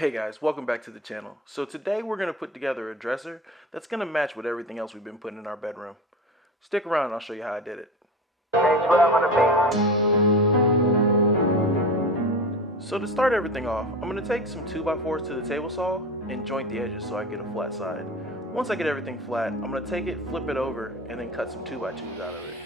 Hey guys, welcome back to the channel. So today we're going to put together a dresser that's going to match with everything else we've been putting in our bedroom. Stick around and I'll show you how I did it. So to start everything off, I'm going to take some 2x4s to the table saw and joint the edges so I get a flat side. Once I get everything flat, I'm going to take it, flip it over, and then cut some 2x2s out of it.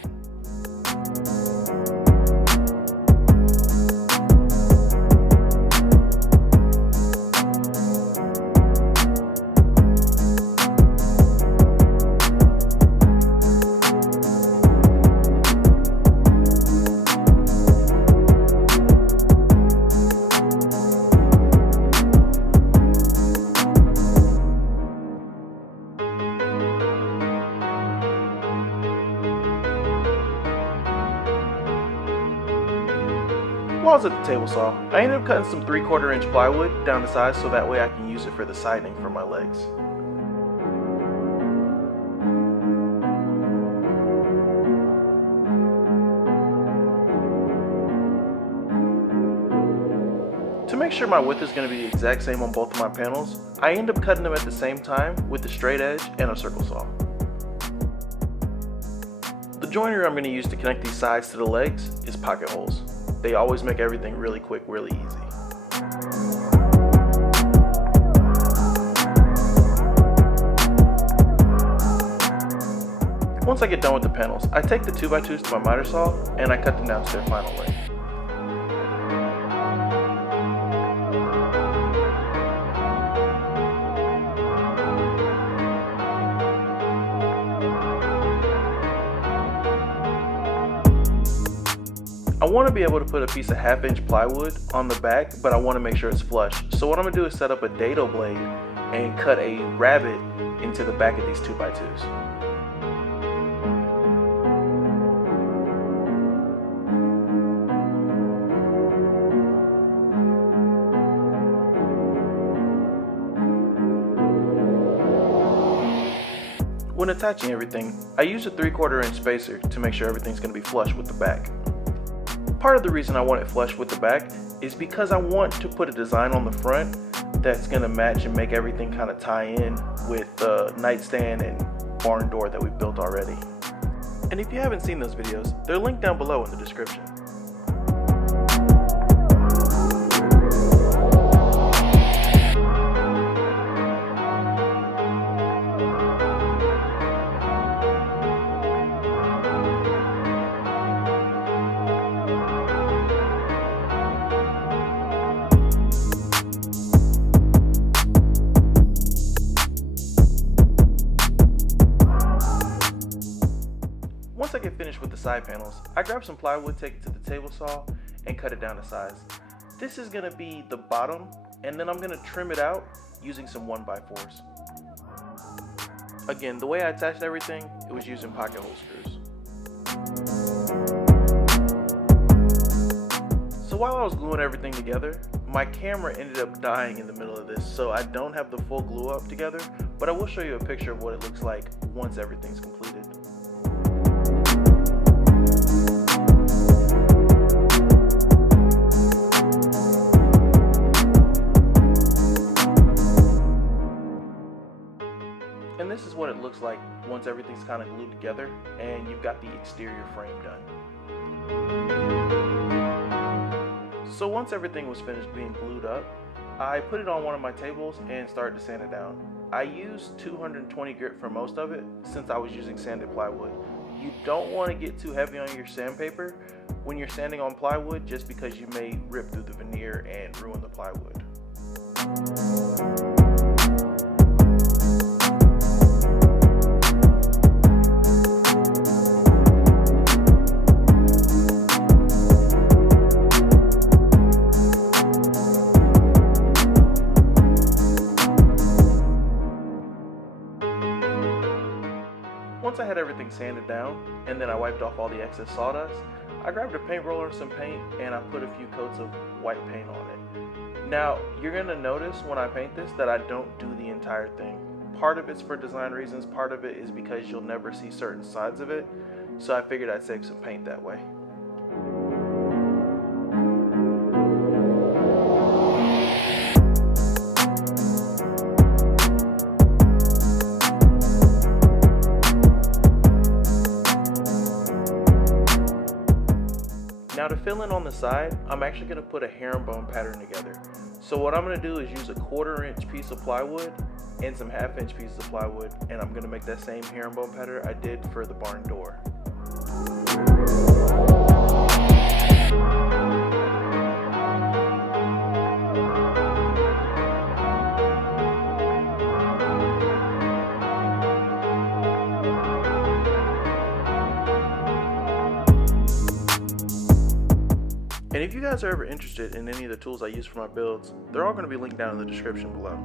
While I was at the table saw, I ended up cutting some 3/4 inch plywood down the sides so that way I can use it for the siding for my legs. To make sure my width is going to be the exact same on both of my panels, I end up cutting them at the same time with the straight edge and a circle saw. The joinery I'm going to use to connect these sides to the legs is pocket holes. They always make everything really quick, really easy. Once I get done with the panels, I take the 2x2s to my miter saw and I cut them down to their final length. I want to be able to put a piece of 1/2 inch plywood on the back, but I want to make sure it's flush. So what I'm going to do is set up a dado blade and cut a rabbet into the back of these 2x2s. When attaching everything, I use a 3/4 inch spacer to make sure everything's going to be flush with the back. Part of the reason I want it flush with the back is because I want to put a design on the front that's going to match and make everything kind of tie in with the nightstand and barn door that we've built already. And if you haven't seen those videos, they're linked down below in the description. Once I get finished with the side panels, I grab some plywood, take it to the table saw, and cut it down to size. This is going to be the bottom, and then I'm going to trim it out using some 1x4s. Again, the way I attached everything, it was using pocket hole screws. So while I was gluing everything together, my camera ended up dying in the middle of this, so I don't have the full glue up together, but I will show you a picture of what it looks like once everything's completed. And this is what it looks like once everything's kind of glued together and you've got the exterior frame done. So once everything was finished being glued up, I put it on one of my tables and started to sand it down. I used 220 grit for most of it since I was using sanded plywood. You don't want to get too heavy on your sandpaper when you're sanding on plywood just because you may rip through the veneer and ruin the plywood. Once I had everything sanded down and then I wiped off all the excess sawdust, I grabbed a paint roller and some paint and I put a few coats of white paint on it. Now, you're going to notice when I paint this that I don't do the entire thing. Part of it's for design reasons, part of it is because you'll never see certain sides of it, so I figured I'd save some paint that way. Now to fill in on the side, I'm actually going to put a herringbone pattern together. So what I'm going to do is use a 1/4 inch piece of plywood and some 1/2 inch pieces of plywood, and I'm going to make that same herringbone pattern I did for the barn door. And if you guys are ever interested in any of the tools I use for my builds, they're all going to be linked down in the description below.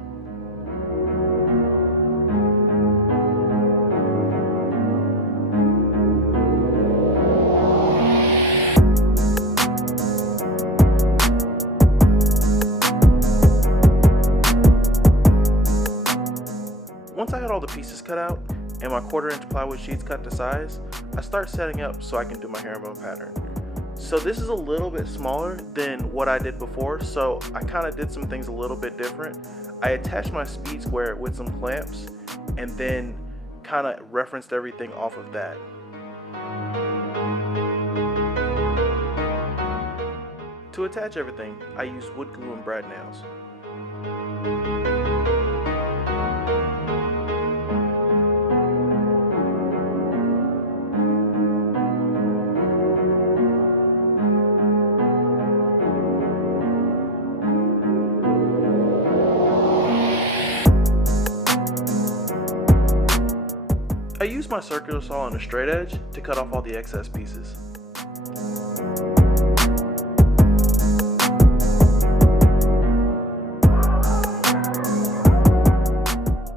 Once I had all the pieces cut out and my 1/4 inch plywood sheets cut to size, I start setting up so I can do my herringbone pattern. So this is a little bit smaller than what I did before, so I kind of did some things a little bit different. I attached my speed square with some clamps and then kind of referenced everything off of that. To attach everything, I used wood glue and brad nails. I used my circular saw on a straight edge to cut off all the excess pieces.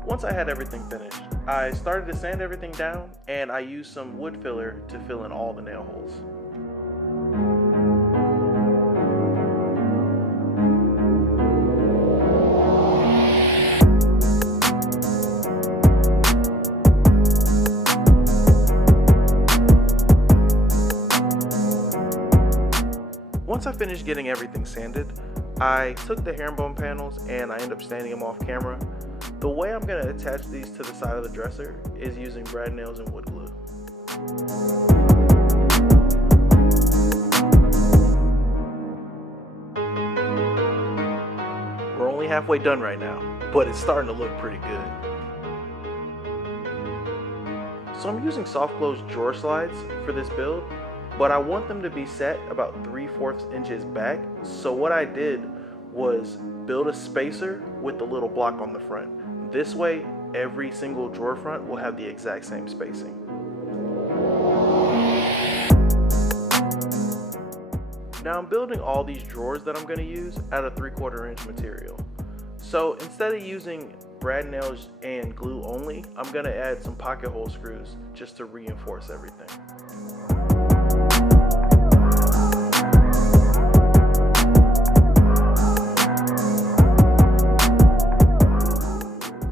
Once I had everything finished, I started to sand everything down and I used some wood filler to fill in all the nail holes. Once I finished getting everything sanded, I took the herringbone panels and I ended up sanding them off camera. The way I'm going to attach these to the side of the dresser is using brad nails and wood glue. We're only halfway done right now, but it's starting to look pretty good. So I'm using soft close drawer slides for this build, but I want them to be set about 3/4 inches back. So what I did was build a spacer with the little block on the front. This way, every single drawer front will have the exact same spacing. Now I'm building all these drawers that I'm going to use out of 3/4 inch material. So instead of using brad nails and glue only, I'm going to add some pocket hole screws just to reinforce everything.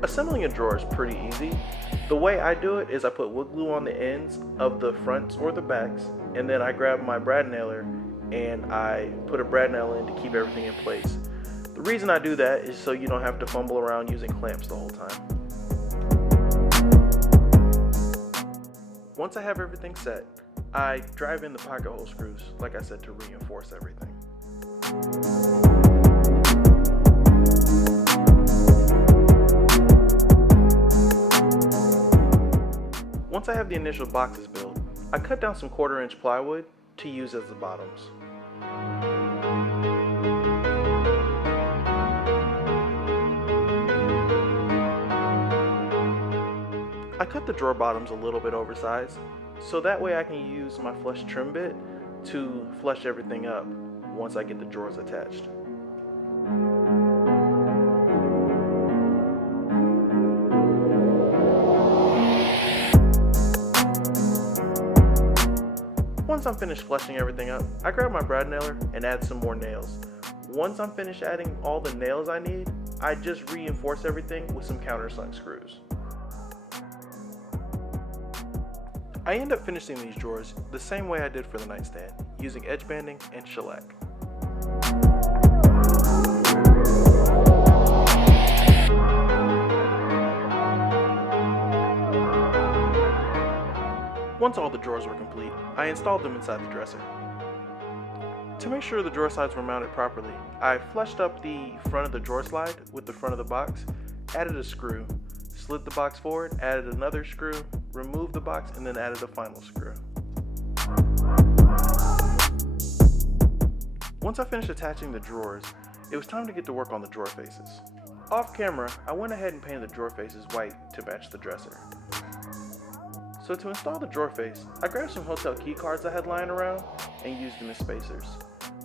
Assembling a drawer is pretty easy. The way I do it is I put wood glue on the ends of the fronts or the backs, and then I grab my brad nailer and I put a brad nail in to keep everything in place. The reason I do that is so you don't have to fumble around using clamps the whole time. Once I have everything set, I drive in the pocket hole screws, like I said, to reinforce everything. Once I have the initial boxes built, I cut down some 1/4 inch plywood to use as the bottoms. I cut the drawer bottoms a little bit oversized, so that way I can use my flush trim bit to flush everything up once I get the drawers attached. Once I'm finished flushing everything up, I grab my brad nailer and add some more nails. Once I'm finished adding all the nails I need, I just reinforce everything with some countersunk screws. I end up finishing these drawers the same way I did for the nightstand, using edge banding and shellac. Once all the drawers were complete, I installed them inside the dresser. To make sure the drawer sides were mounted properly, I flushed up the front of the drawer slide with the front of the box, added a screw, slid the box forward, added another screw, removed the box, and then added a final screw. Once I finished attaching the drawers, it was time to get to work on the drawer faces. Off camera, I went ahead and painted the drawer faces white to match the dresser. So to install the drawer face, I grabbed some hotel key cards I had lying around and used them as spacers.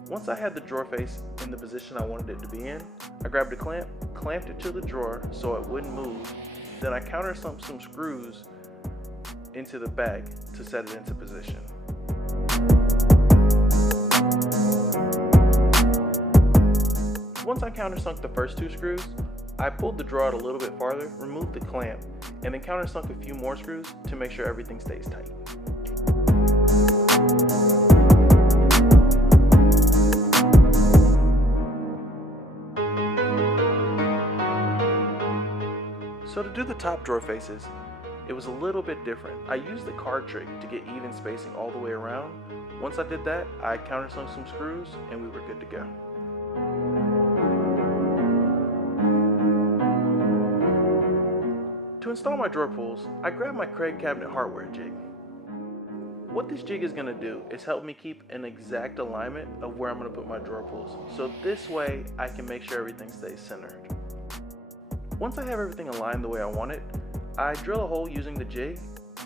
Once I had the drawer face in the position I wanted it to be in, I grabbed a clamp, clamped it to the drawer so it wouldn't move, then I countersunk some screws into the back to set it into position. Once I countersunk the first two screws, I pulled the drawer out a little bit farther, removed the clamp, and then countersunk a few more screws to make sure everything stays tight. So to do the top drawer faces, it was a little bit different. I used the card trick to get even spacing all the way around. Once I did that, I countersunk some screws and we were good to go. To install my drawer pulls, I grabbed my Craig cabinet hardware jig. What this jig is going to do is help me keep an exact alignment of where I'm going to put my drawer pulls. So this way I can make sure everything stays centered. Once I have everything aligned the way I want it, I drill a hole using the jig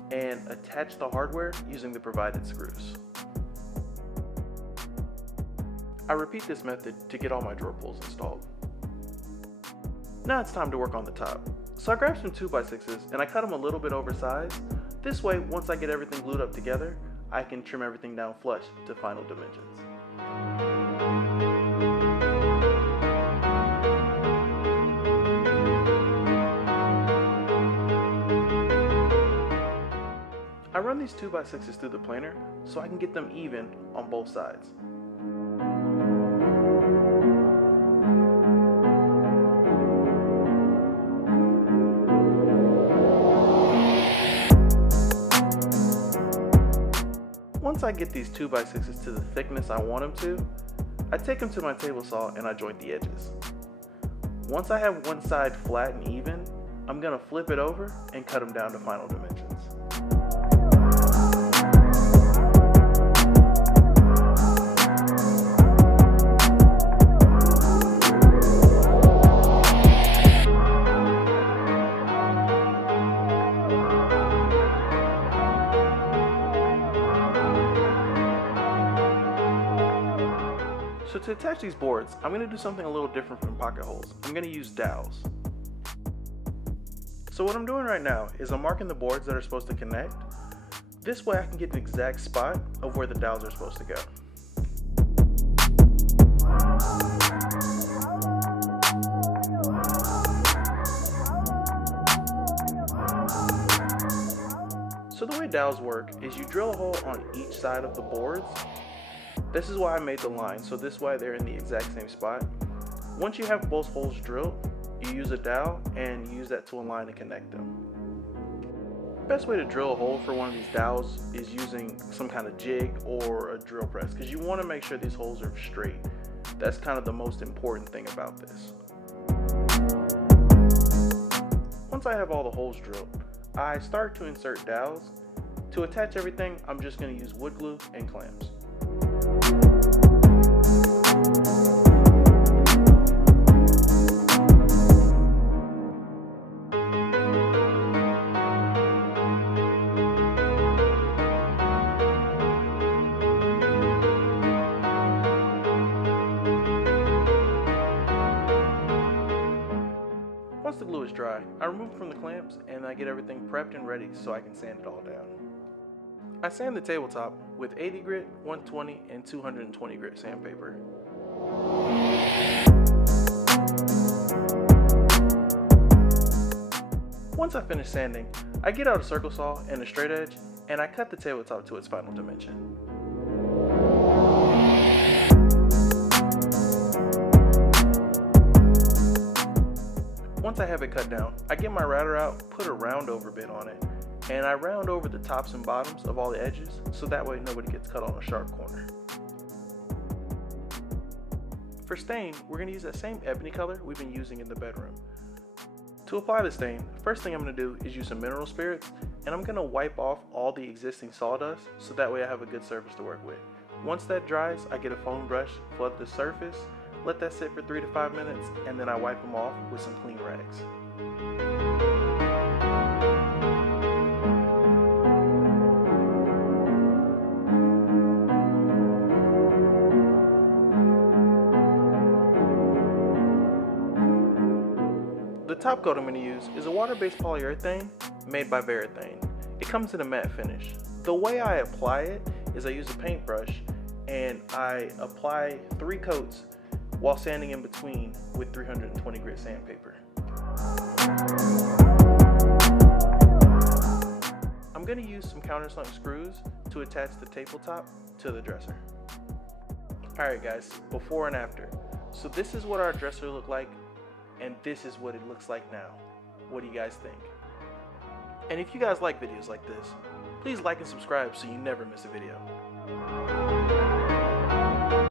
and attach the hardware using the provided screws. I repeat this method to get all my drawer pulls installed. Now it's time to work on the top. So I grabbed some 2x6s and I cut them a little bit oversized. This way, once I get everything glued up together, I can trim everything down flush to final dimensions. I run these 2x6s through the planer so I can get them even on both sides. Once I get these 2x6s to the thickness I want them to, I take them to my table saw and I joint the edges. Once I have one side flat and even, I'm going to flip it over and cut them down to final dimensions. So to attach these boards, I'm going to do something a little different from pocket holes. I'm going to use dowels. So what I'm doing right now is I'm marking the boards that are supposed to connect. This way I can get an exact spot of where the dowels are supposed to go. So the way dowels work is you drill a hole on each side of the boards. This is why I made the line, so this way they're in the exact same spot. Once you have both holes drilled, you use a dowel and use that to align and connect them. The best way to drill a hole for one of these dowels is using some kind of jig or a drill press, because you want to make sure these holes are straight. That's kind of the most important thing about this. Once I have all the holes drilled, I start to insert dowels. To attach everything, I'm just going to use wood glue and clamps. Once the glue is dry, I remove it from the clamps and I get everything prepped and ready so I can sand it all down. I sand the tabletop with 80 grit, 120, and 220 grit sandpaper. Once I finish sanding, I get out a circle saw and a straight edge and I cut the tabletop to its final dimension. Once I have it cut down, I get my router out, put a round over bit on it, and I round over the tops and bottoms of all the edges so that way nobody gets cut on a sharp corner. For stain, we're going to use that same ebony color we've been using in the bedroom. To apply the stain, first thing I'm going to do is use some mineral spirits, and I'm going to wipe off all the existing sawdust so that way I have a good surface to work with. Once that dries, I get a foam brush, flood the surface, let that sit for 3 to 5 minutes, and then I wipe them off with some clean rags. The top coat I'm going to use is a water-based polyurethane made by Varathane. It comes in a matte finish. The way I apply it is I use a paintbrush and I apply 3 coats while sanding in between with 320 grit sandpaper. I'm going to use some countersunk screws to attach the tabletop to the dresser. Alright guys, before and after. So this is what our dresser looked like, and this is what it looks like now. What do you guys think? And if you guys like videos like this, please like and subscribe so you never miss a video.